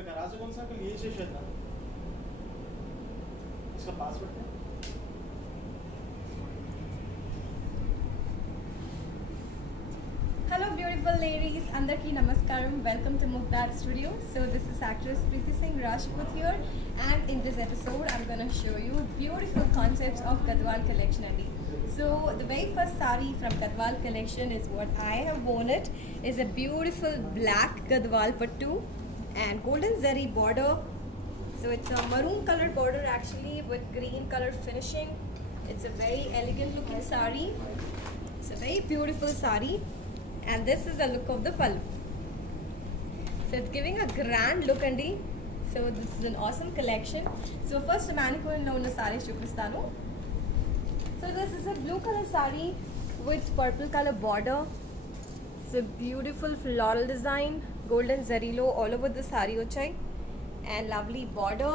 मैं करा से कौन सा कल ये सेशन था इसका पासवर्ड है Hello beautiful ladies, Andarki Namaskaram, welcome to Mukdad Studio. So this is actress Preeti Singh Rajput here, and in this episode I'm going to show you beautiful concepts of Gadwal collection. So the very first sari from Gadwal collection is what I have worn. It is a beautiful black Gadwal pattu and golden zari border. So it's a maroon colored border actually with green color finishing. It's a very elegant looking sari. It's a very beautiful sari. And this is the look of the pallu. So it's giving a grand look, Andy. So this is an awesome collection. So first mannequin known as sari chupistanu. So this is a blue color sari with purple color border. It's a beautiful floral design, golden zarilo all over the sari ochai, and lovely border.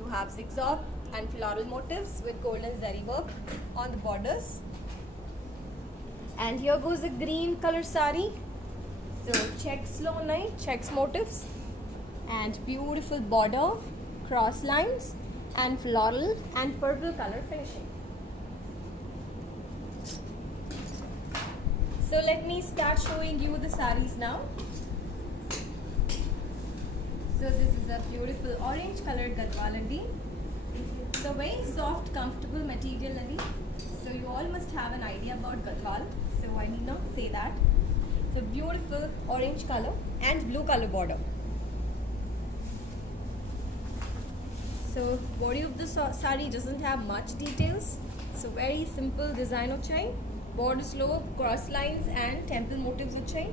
You have zigzag and floral motifs with golden zari work on the borders. And here goes the green color sari. So checks line, checks motifs, and beautiful border, cross lines, and floral and purple color finishing. So let me start showing you the saris now. So this is a beautiful orange colored Gadwal andi. So very soft, comfortable material andi. So you all must have an idea about Gadwal. So I need not say that. So beautiful orange color and blue color border. So body of the sari doesn't have much details. So very simple design ochai. Border slope, cross lines and temple motifs ochai.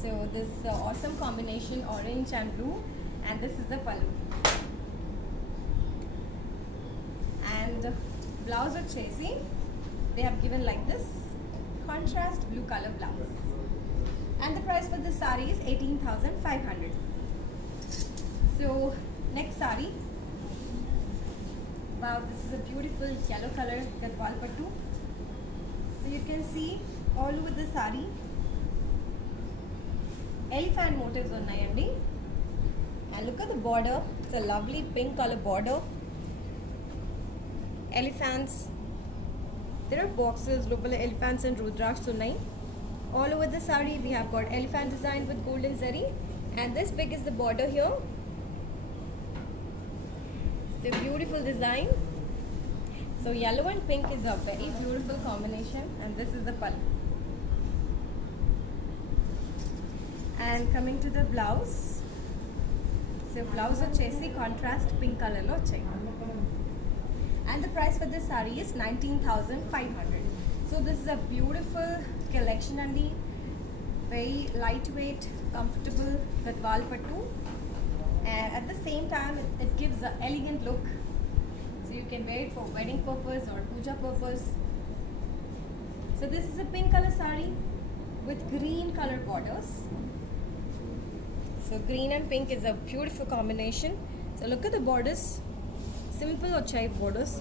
So this is an awesome combination, orange and blue, and this is the pallu. And blouse ochesi, they have given like this. Contrast blue color blouse, and the price for this sari is 18,500. So next sari, wow, this is a beautiful yellow color Gadwal pattu. So you can see all over the sari elephant motifs unnayandi, and look at the border. It's a lovely pink color border, elephants. There are boxes, local elephants and rudraksh unnai. All over the sari we have got elephant design with golden zari, and this big is the border here. It's a beautiful design. So yellow and pink is a very beautiful combination, and this is the pallu. And coming to the blouse, so blouse ochesi contrast pink color lo vachai. And the price for this sari is 19,500. So this is a beautiful collection, Andy. Very lightweight, comfortable Gadwal pattu, and at the same time it gives an elegant look. So you can wear it for wedding purpose or puja purpose. So this is a pink color sari with green color borders. So green and pink is a beautiful combination. So look at the borders. Simple or chai borders,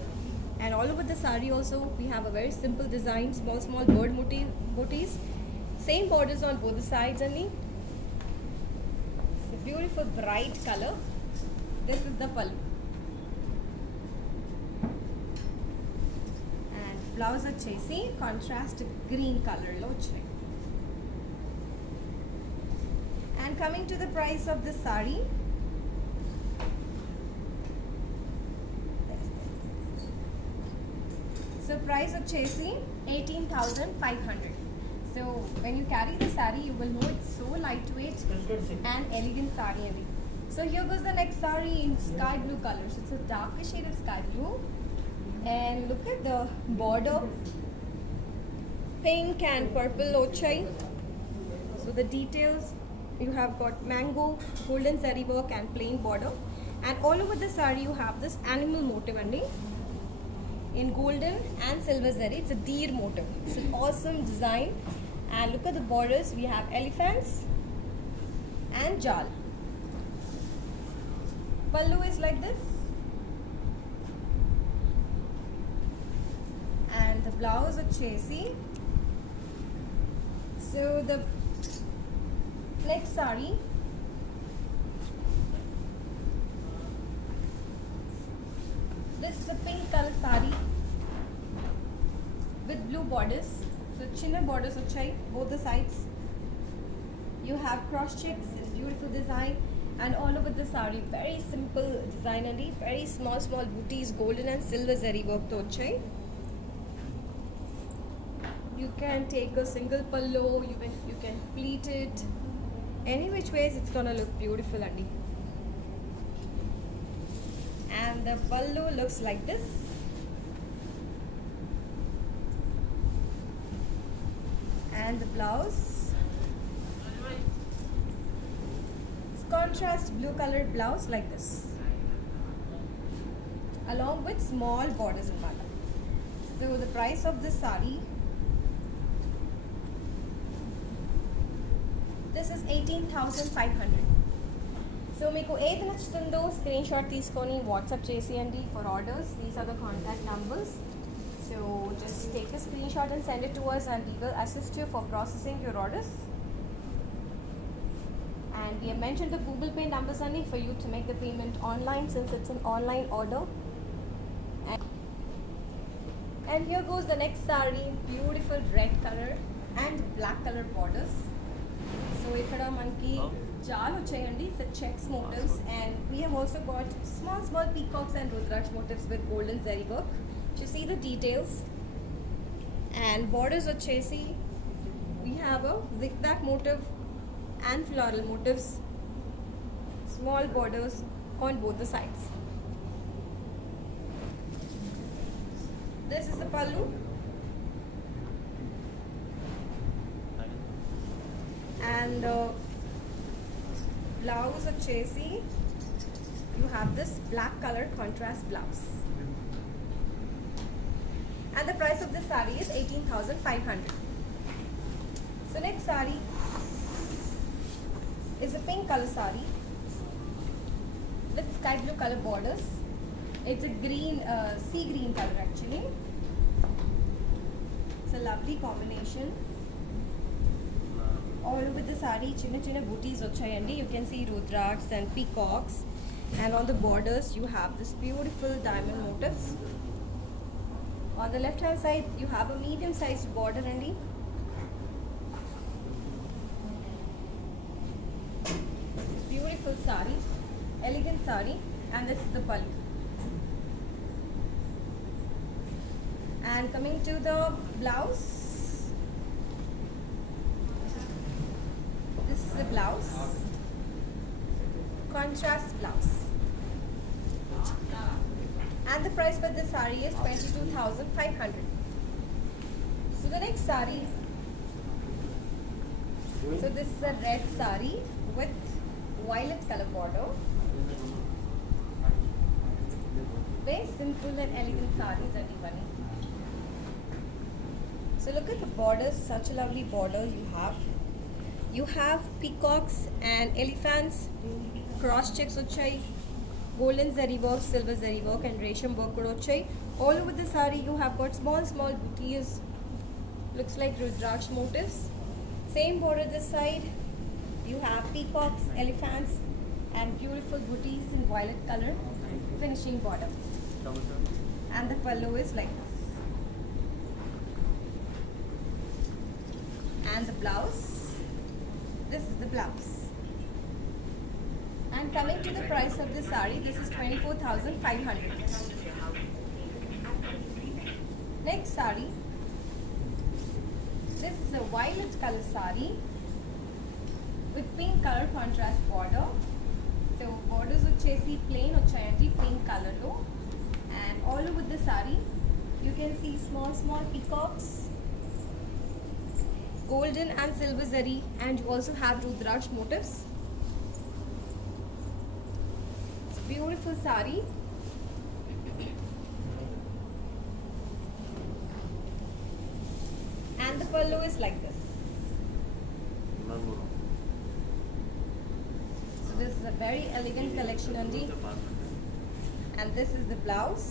and all over the sari also we have a very simple design, small bird motifs, same borders on both the sides only. It's a beautiful bright color. This is the pallu, and blouse ochesi contrast green color lo chai. And coming to the price of this sari, so price ochesi 18,500. So when you carry the sari, you will know it's so lightweight and elegant sari. So here goes the next sari in sky blue color. So it's a darker shade of sky blue, and look at the border, pink and purple ochai. So the details, you have got mango, golden zari work and plain border, and all over the sari you have this animal motif in golden and silver zari. It's a deer motif. It's an awesome design, and look at the borders. We have elephants and jal. Pallu is like this, and the blouse ochesi. So the next sari this is a pink color sari with blue borders. So chinna borders vachai both the sides. You have cross checks, beautiful design, and all over the sari very simple design and very small booties, golden and silver zari work to vachai. You can take a single pallu, you can pleat it. Any which ways it's gonna look beautiful, Andy. And the pallu looks like this. And the blouse, it's contrast blue colored blouse like this, along with small borders in bala. So the price of this sari, this is 18,500. So meeku ఏది నచ్చుతుందో screenshot తీసుకొని WhatsApp చేసేయండి for orders. These are the contact numbers. So just take a screenshot and send it to us, and we will assist you for processing your orders. And we have mentioned the Google Pay numbers only for you to make the payment online, since it's an online order. And here goes the next sari, beautiful red color and black color borders. So ikkada manki jal vachayandi, so checks motifs, and we have also got small peacocks and rudraksh motifs with golden zari work. You see the details. And borders vachesi, we have a zigzag motif and floral motifs, small borders on both the sides. This is the pallu. And blouse vachesi, you have this black color contrast blouse. And the price of this sari is 18,500. So next sari is a pink color sari with sky blue color borders. It's a green, sea green color actually. It's a lovely combination. All over the sari, chinna booties vachayandi. You can see rudraks and peacocks, and on the borders you have this beautiful diamond motifs. On the left hand side, you have a medium sized border, Andy. Beautiful sari, elegant sari, and this is the pallu. And coming to the blouse, this is the blouse, contrast blouse. And the price for this sari is 22,500. So the next sari, so this is a red sari with violet color border. Very simple and elegant saris are even. So look at the borders, such a lovely border you have. You have peacocks and elephants, cross checks vachai, golden zari work, silver zari work, and resham work kuda vachai. All over the sari you have got small booties, looks like rudraksh motifs. Same border this side, you have peacocks, elephants, and beautiful booties in violet color, finishing border. And the pallu is like this. And the blouse, this is the blouse. And coming to the price of this sari, this is 24,500. Next sari, this is a violet color sari with pink color contrast border. So borders vachesi plain vachayandi pink color lo, and all over the sari you can see small peacocks, golden and silver zari, and you also have rudraksh motifs. It's a beautiful sari. And the pallu is like this. So this is a very elegant collection, Anji. And this is the blouse.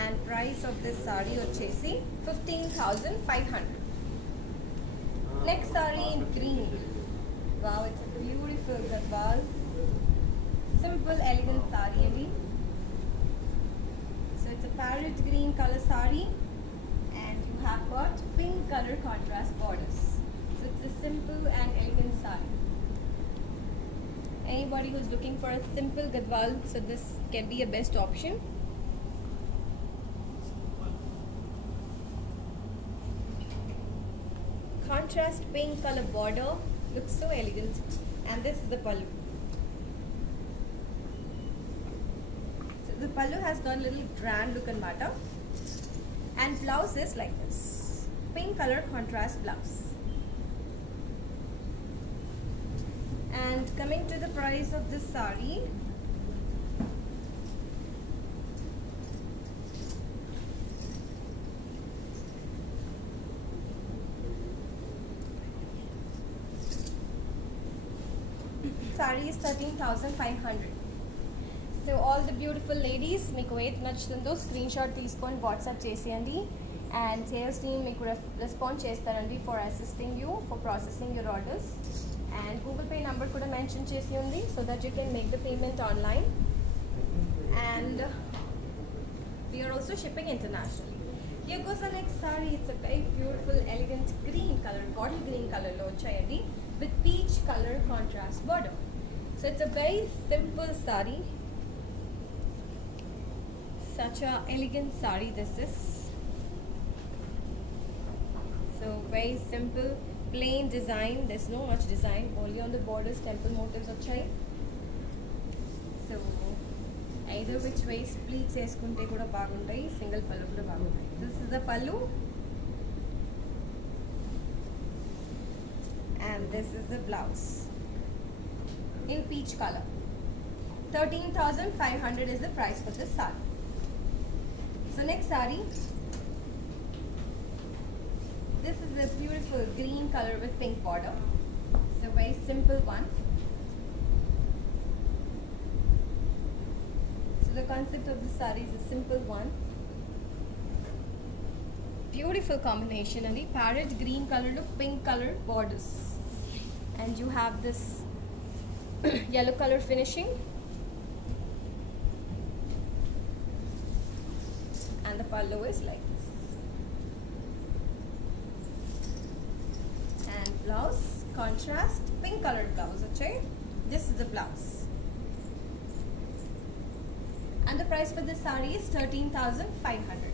And price of this sari vachesi 15,500. Next sari in green. Wow, it's a beautiful gadwal simple elegant sari andi. So it's a parrot green color sari and you have got pink color contrast borders. So it's a simple and elegant sari. Anybody who's looking for a simple Gadwal, so this can be a best option. Contrast pink color border, looks so elegant, and this is the pallu. So the pallu has got a little grand look and matter, and blouse is like this, pink color contrast blouse. And coming to the price of this sari, sari is 13,500. So all the beautiful ladies, meeku ఏది నచ్చుతుందో screenshot తీసుకొని WhatsApp చేసేయండి and sales team మీకు respond చేస్తారండి for assisting you for processing your orders. And Google Pay number kuda mention chesi undi so that you can make the payment online. And we are also shipping internationally. Here goes the next saree. It's a very beautiful, elegant green color, bottle green color lo chayandi with peach color contrast border. So it's a very simple saree. Such a elegant saree this is. So very simple, plain design. There's no much design, only on the borders temple motifs vachai. So either which ways pleats eskunte kuda baaguntayi, single pallu kuda baaguntayi. This is the pallu and this is the blouse in peach color. 13,500 is the price for this saree. So next saree, this is a beautiful green color with pink border. It's a very simple one. So the concept of this saree is a simple one. Beautiful combination and the parrot green color to pink color borders. And you have this yellow color finishing. And the pallu is like this. And blouse, contrast, pink colored blouse, okay? This is the blouse. And the price for this saree is 13,500.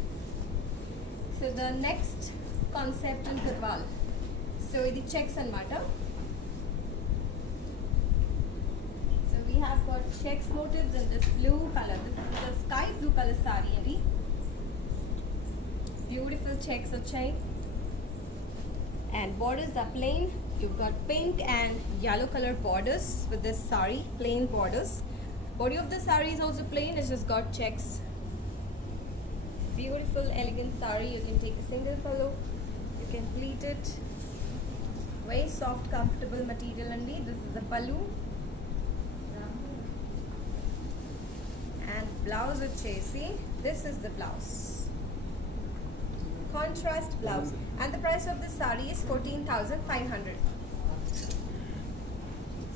So the next concept in Gadwal. So the checks and matter. So we have got checks motifs in this blue color. This is the sky blue color saree. Beautiful checks ochai. And borders are plain. You've got pink and yellow color borders with this saree, plain borders. Body of the saree is also plain, it's just got checks. Beautiful, elegant saree. You can take a single pallu, you can pleat it. Very soft, comfortable material only. This is the pallu. And blouse ochesi. This is the blouse. Contrast blouse, and the price of this saree is 14,500.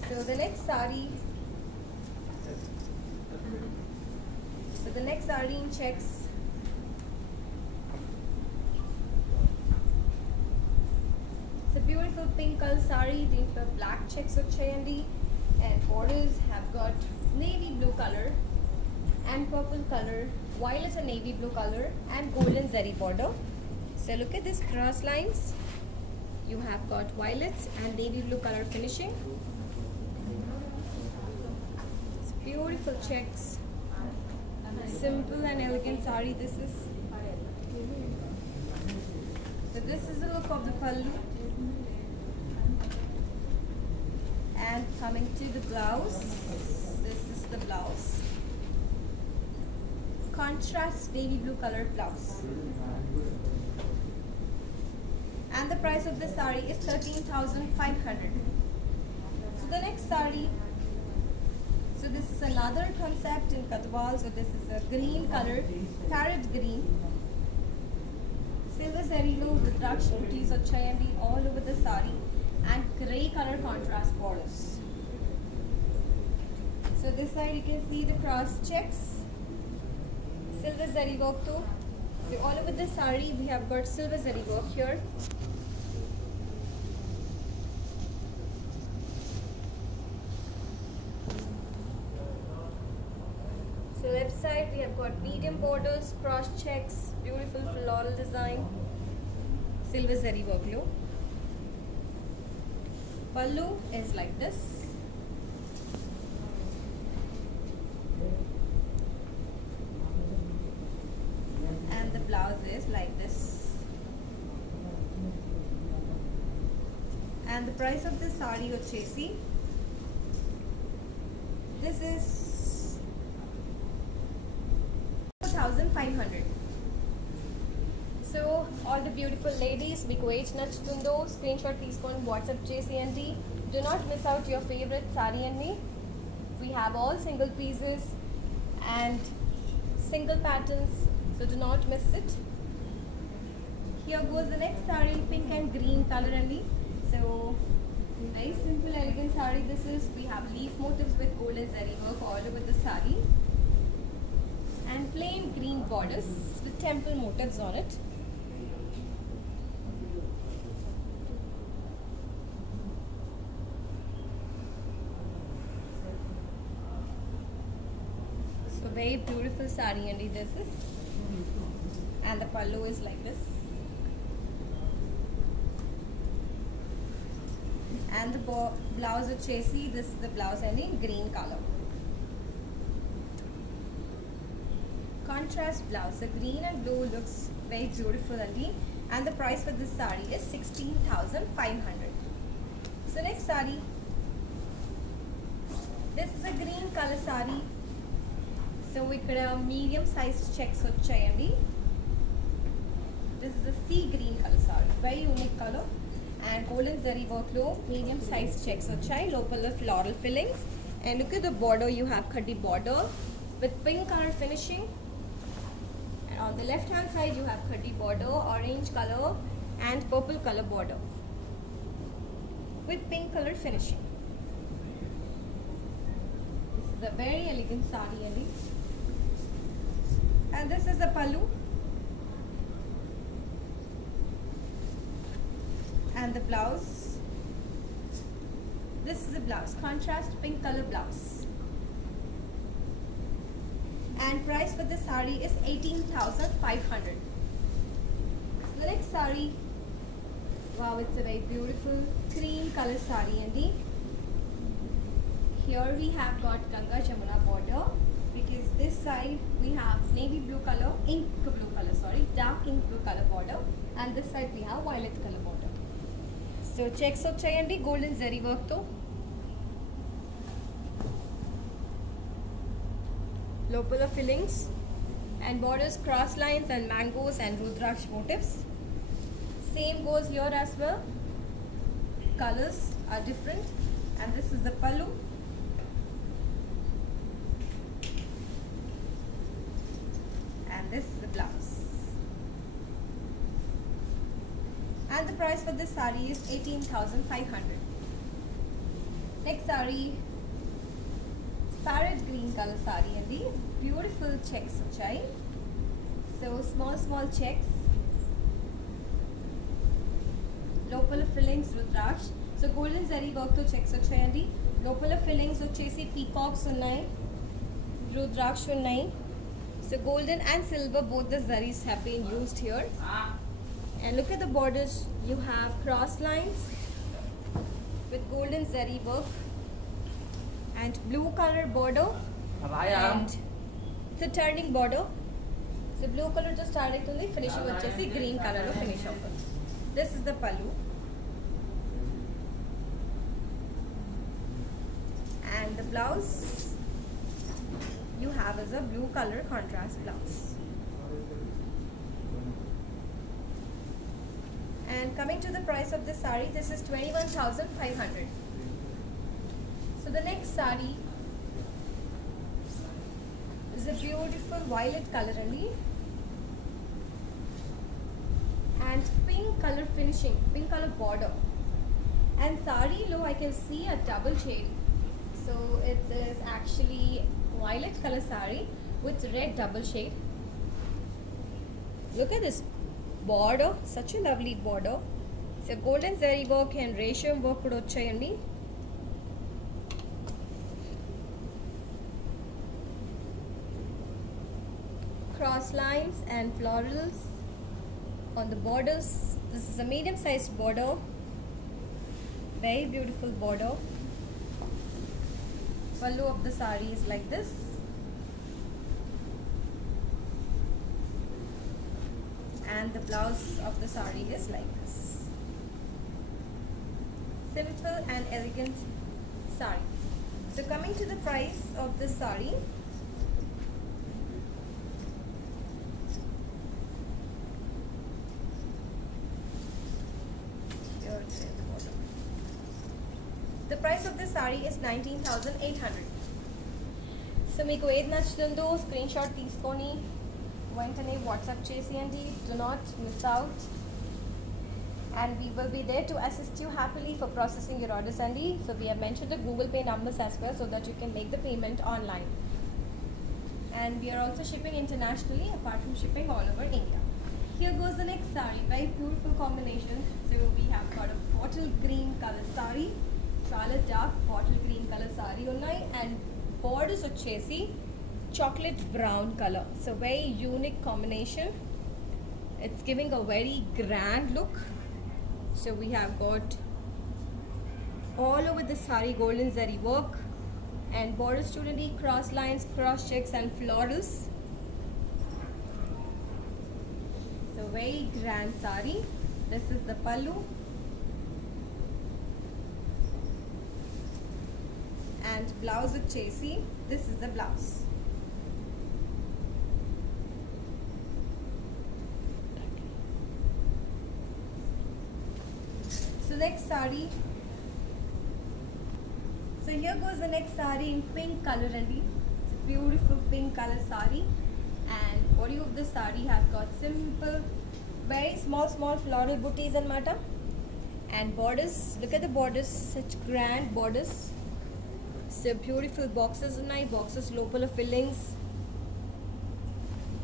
So the next saree, in checks. It's a beautiful pink color saree. These are black checks ochayandi, and borders have got navy blue color and purple color, violet and navy blue color, and golden zari border. So look at this cross lines. You have got violets and navy blue color finishing. It's beautiful checks. Simple and elegant saree this is. So this is the look of the pallu. And coming to the blouse, this is the blouse. Contrast navy blue colored blouse. And the price of this saree is 13,500. So the next saree, so this is another concept in Gadwal. So this is a green color, parrot green, silver zari lo Rudraksh booties ochayandi all over the saree, and grey color contrast borders. So this side you can see the cross checks, silver zari work too. So all over the sari we have got silver zari work here. So left side we have got medium borders, cross checks, beautiful floral design, silver zari work look. Pallu is like this. And the blouse is like this. And the price of this sari vachesi, this is 4,500. So all the beautiful ladies, మీకు age నచ్చుతుందో screenshot తీసుకొని WhatsApp చేసేయండి. Do not miss out your favorite sari అన్ని. We have all single pieces and single patterns, so do not miss it. Here goes the next sari, pink and green color only. So very simple elegant sari this is. We have leaf motifs with golden zari work all over the sari and plain green borders with temple motifs on it. So very beautiful sari and this is, and the pallu is like this, and the blouse vachesi, this is the blouse and in green color. Contrast blouse, the green and blue looks very beautiful only, and the price for this sari is 16,500. So next sari, this is a green color sari. So ikkada medium sized checks vachayandi. This is a sea green color sari, very unique color, and golden zari work lo medium sized checks vachai, local floral fillings, and look at the border, you have khadi border with pink color finishing. On the left hand side you have khadi border, orange color and purple color border with pink color finishing. This is a very elegant sari and this is the pallu and the blouse. This is the blouse, contrast pink color blouse. And price for this sari is 18,500. The next sari, wow, it's a very beautiful cream color sari indeed. Here we have got Ganga Jamuna border, because this side we have navy blue color, dark ink blue color border, and this side we have violet color border. So checks vachayandi, golden zari work tho. Local fillings and borders, cross lines and mangoes and rudraksh motifs. Same goes here as well. Colors are different, and this is the pallu. And this is the blouse. And the price for this sari is 18,500. Next sari, parrot green color sari and the beautiful checks vachai. So small checks, local fillings rudraksh. So golden zari work to checks vachayandi. Local fillings vachesi peacocks unnai, rudraksh unnai. So golden and silver, both the zaris have been used here. And look at the borders, you have cross lines with golden zari work and blue color border and it's a turning border. So blue color just starting to the finishing vachesi green color lo finish avutadi. This is the pallu and the blouse you have is a blue color contrast blouse. And coming to the price of this sari, this is 21,500. So the next sari is a beautiful violet color only and pink color finishing, pink color border, and sari low I can see a double shade. So it is actually violet color sari with red double shade. Look at this border, such a lovely border. So golden zari work and resham work kuda vachayandi. Cross lines and florals on the borders. This is a medium sized border, very beautiful border. Pallu of the sari is like this, and the blouse of the sari is like this. Simple and elegant sari. So coming to the price of this sari, the price of this sari is 19,800. So meeku edi nachutundo screenshot teeskoni వెంటనే WhatsApp చేసేయండి. Do not miss out, and we will be there to assist you happily for processing your orders. Andy, so we have mentioned the Google Pay numbers as well, so that you can make the payment online. And we are also shipping internationally, apart from shipping all over India. Here goes the next sari, very beautiful combination. So we have got a bottle green color sari, చాలా dark bottle green colour sorry ఉన్నాయి, and borders వచ్చేసి chocolate brown colour. So very unique combination. It's giving a very grand look. So we have got all over the sorry golden zari work and borders చూడండి, cross lines, cross checks and florals. So very grand sari. This is the pallu, and blouse వచ్చేసి this is the blouse. So next sari. So here goes the next sari in pink color, and it's a beautiful pink color sari, and body of the sari has got simple, very small floral booties and mata, and borders. Look at the borders, such grand borders. So beautiful boxes ఉన్నాయి, boxes లోపల fillings.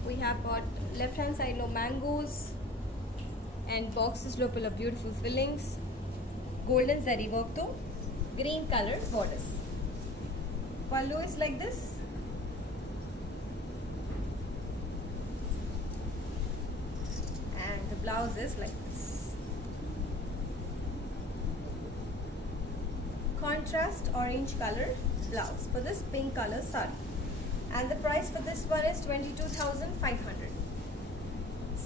We have got left hand side లో mangoes, and boxes లోపల beautiful fillings. Golden zari work తో green color borders. Pallu is like this, and the blouse is like this. Contrast orange color blouse for this pink color sari, and the price for this one is 22,500.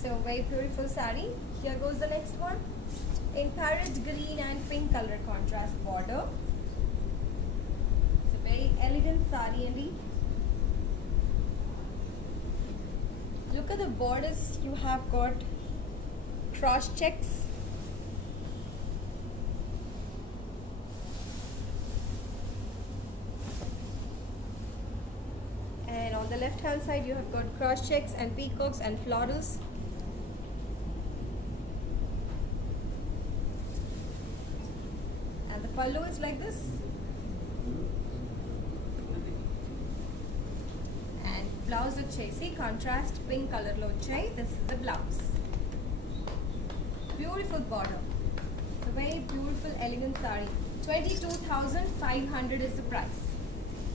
So very beautiful sari. Here goes the next one in parrot green and pink color contrast border. It's a very elegant sari indeed. Look at the borders. You have got cross checks, and on the left hand side you have got cross checks and peacocks and florals. And the pallu is like this, and blouse వచ్చేసి contrast pink color లో వచ్చాయి. This is the blouse. Beautiful border. It's a very beautiful elegant sari. 22,500 is the price.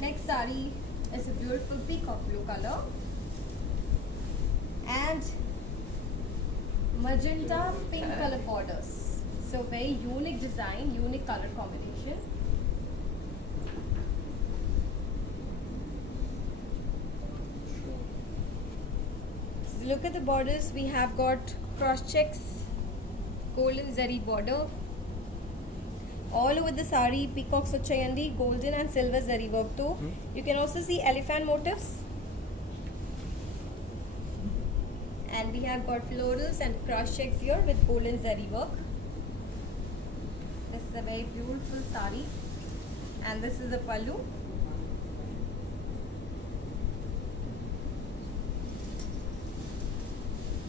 Next sari is a beautiful peacock blue color and magenta pink color borders. So very unique design, unique color combination. So look at the borders. We have got cross checks, golden zari border. All over the sari peacocks vachayandi, golden and silver zari work too. You can also see elephant motifs, and we have got florals and cross checks here with golden zari work. This is a very beautiful sari, and this is the pallu.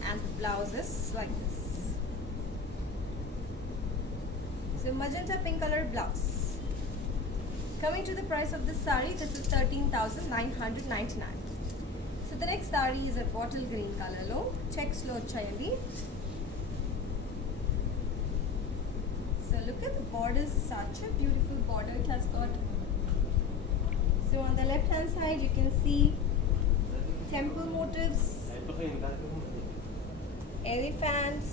And the blouse is like this. So magenta pink color blouse. Coming to the price of this saree, this is 13,999. So the next saree is a bottle green color lo checks lo vachayandi. So look at the borders, such a beautiful border it has got. So on the left hand side you can see temple motifs, elephants,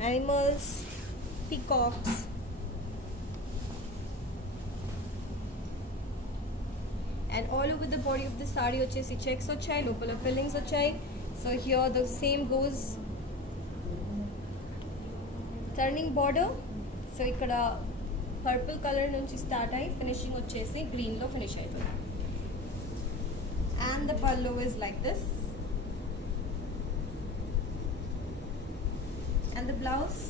animals, peacocks, and all over the body of the saree vachesi checks vachayi, lopala fillings vachayi. So here the same goes, turning border. So ikkada purple color nunchi start ayi finishing vachesi green lo finish aitundi. And the pallu is like this, and the blouse,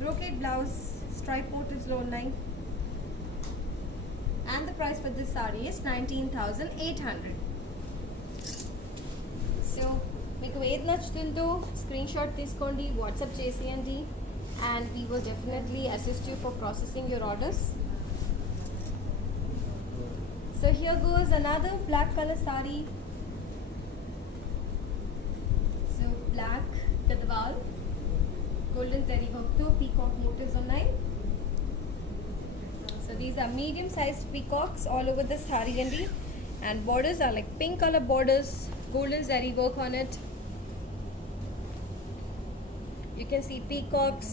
brocade blouse, stripe motifs lo unnai. And the price for this saree is 19,800. So మీకు ఏది నచ్చుతుందో screen shot తీసుకోండి, WhatsApp చేసేయండి, and we will definitely assist you for processing your orders. So here goes another black color saree. So black gadwal, golden zari work to peacock motifs unnai. So these are medium sized peacocks all over the saree andi, and borders are like pink color borders, golden zari work on it. You can see peacocks,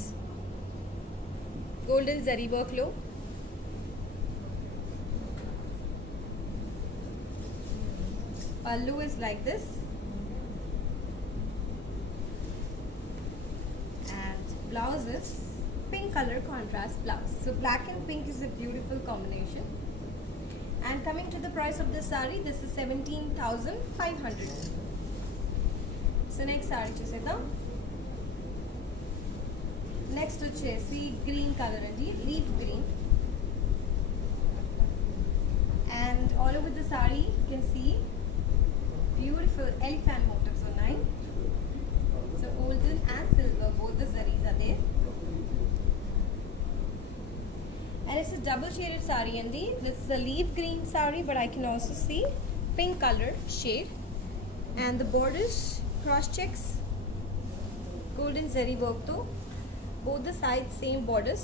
golden zari work lo. Pallu is like this, and blouse is pink color contrast blouse. So black and pink is a beautiful combination. And coming to the price of this saree, this is 17,500. So next saree chusedam. Next vachesi green color andi, leaf green, and all over the saree you can see beautiful elephant motifs unnai. So golden and silver, both the zaris are there. And it's a double shaded saree andi. This is a leaf green saree, but I can also see pink color shade. And the borders, cross checks, golden zari work though. Both the sides same borders.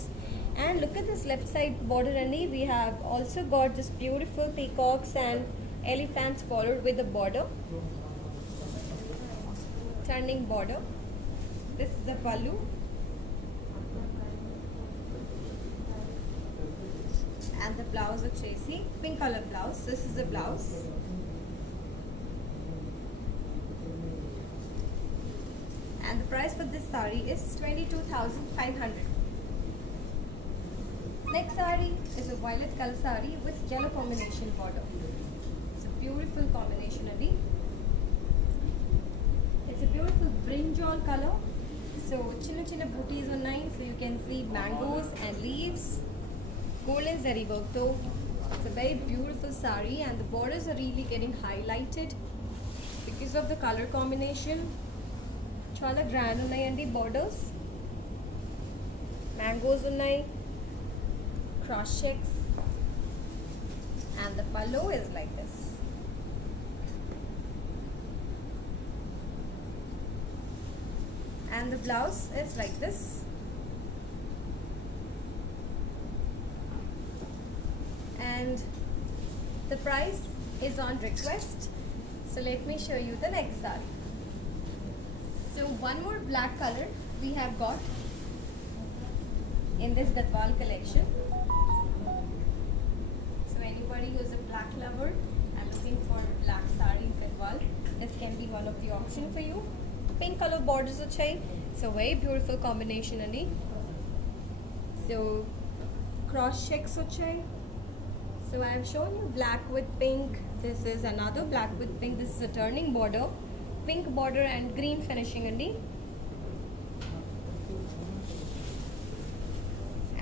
And look at this left side border andi. We have also got this beautiful peacocks and elephants followed with a border, turning border. This is the pallu. And the blouse vachesi pink color blouse. This is the blouse. And the price for this saree is 22,500. Next saree is a violet color saree with yellow combination border. It's a beautiful combination adi. It's a beautiful brinjal color. So chinna booties unnai. So you can see mangoes and leaves, golden zari work though. It's a very beautiful saree, and the borders are really getting highlighted because of the color combination. Chala grand unnai andi borders, mangoes unnai, cross checks, and the pallu is like this. And the blouse is like this. And the price is on request. So let me show you the next saree. So one more black color we have got in this Gadwal collection. So anybody who is a black lover and looking for black saree in Gadwal, this can be one of the option for you. Pink color borders vachai. So very beautiful combination andi. So cross checks vachai. So I have shown you black with pink. This is another black with pink. This is a turning border, pink border and green finishing andi.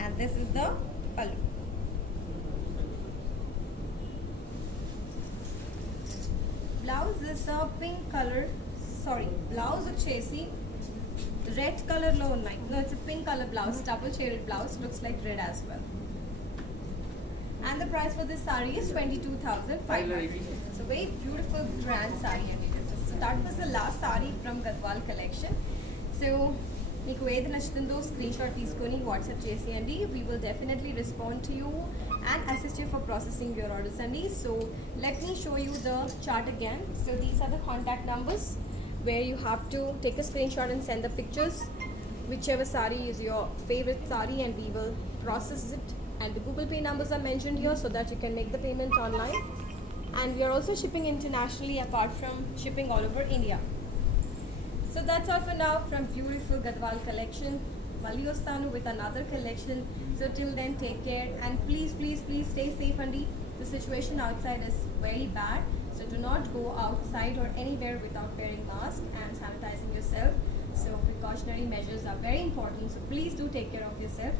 And this is the pallu. Blouse is a pink color. Sorry, blouse vachesi red కలర్లో ఉన్నాయి. No, it's a pink color blouse, double shaded blouse, looks like red as well. And the price for this saree is 22,500. It's a very beautiful grand saree and it is. So that was the last saree from Gadwal collection. So మీకు ఏది నచ్చుతుందో screenshot తీసుకొని WhatsApp చేసేయండి. We will definitely respond to you and assist you for processing your orders అండి. So let me show you the chart again. So these are the contact numbers where you have to take a screenshot and send the pictures, whichever saree is your favorite saree, and we will process it. And the Google Pay numbers are mentioned here so that you can make the payment online. And we are also shipping internationally apart from shipping all over India. So that's all for now from beautiful Gadwal collection. Malli ostanu with another collection. So till then, take care and please stay safe. Andi, the situation outside is very bad. So do not go outside or anywhere without wearing mask and sanitizing yourself. So precautionary measures are very important. So please do take care of yourself.